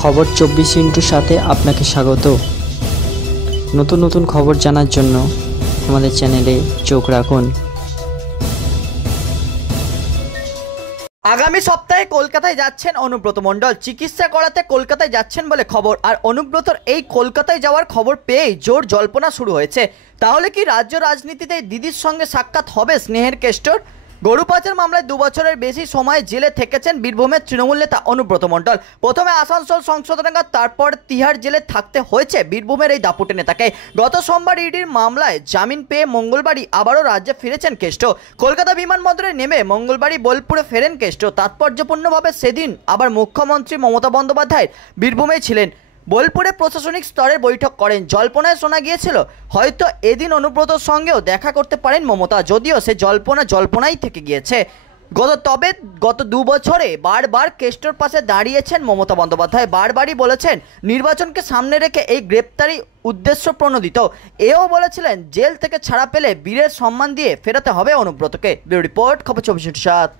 খবর 24 সাথে আপনাকে স্বাগত। নতুন নতুন খবর জানার জন্য আমাদের চ্যানেলে চোখ রাখুন। আগামী সপ্তাহে কলকাতায় যাচ্ছেন অনুব্রত মণ্ডল। চিকিৎসা করাতে কলকাতায় যাচ্ছেন বলে খবর। আর অনুব্রতর এই কলকাতায় যাওয়ার খবর পেয়েই জোর জল্পনা শুরু হয়েছে। তাহলে কি রাজ্য রাজনীতিতে দিদির সঙ্গে সাক্ষাৎ হবে স্নেহের কেষ্টর? গরু পাচার মামলায় 2 বছরের বেশি সময় জেলে থেকেছেন বীরভূমের তৃণমূল নেতা অনুব্রত মণ্ডল। প্রথমে আসানসোল সংশোধনাগার, তারপর তিহার জেলে থাকতে হয়েছে বীরভূমের এই দাপুটে নেতাকে। গত সোমবার ইডির মামলায় জামিন পেয়ে মঙ্গলবারই আবারও রাজ্যে ফিরেছেন কেষ্ট। কলকাতা বিমানবন্দরে নেমে মঙ্গলবারই বোলপুরে ফেরেন কেষ্ট। তাৎপর্যপূর্ণভাবে সেদিন আবার মুখ্যমন্ত্রী মমতা বন্দ্যোপাধ্যায় বীরভূমেই ছিলেন। বোলপুরে প্রশাসনিক স্তরের বৈঠক করেন। জল্পনায় শোনা গিয়েছিল হয়তো এদিন অনুব্রতর সঙ্গেও দেখা করতে পারেন মমতা, যদিও সে জল্পনাই থেকে গিয়েছে। গত 2 বছরে বারবার কেষ্টর পাশে দাঁড়িয়েছেন মমতা বন্দ্যোপাধ্যায়। বারবারই বলেছেন নির্বাচনকে সামনে রেখে এই গ্রেপ্তারি উদ্দেশ্য প্রণোদিত। এও বলেছিলেন জেল থেকে ছাড়া পেলে বীরের সম্মান দিয়ে ফেরাতে হবে অনুব্রতকে। ব্যুরো রিপোর্ট, খবর 24/7।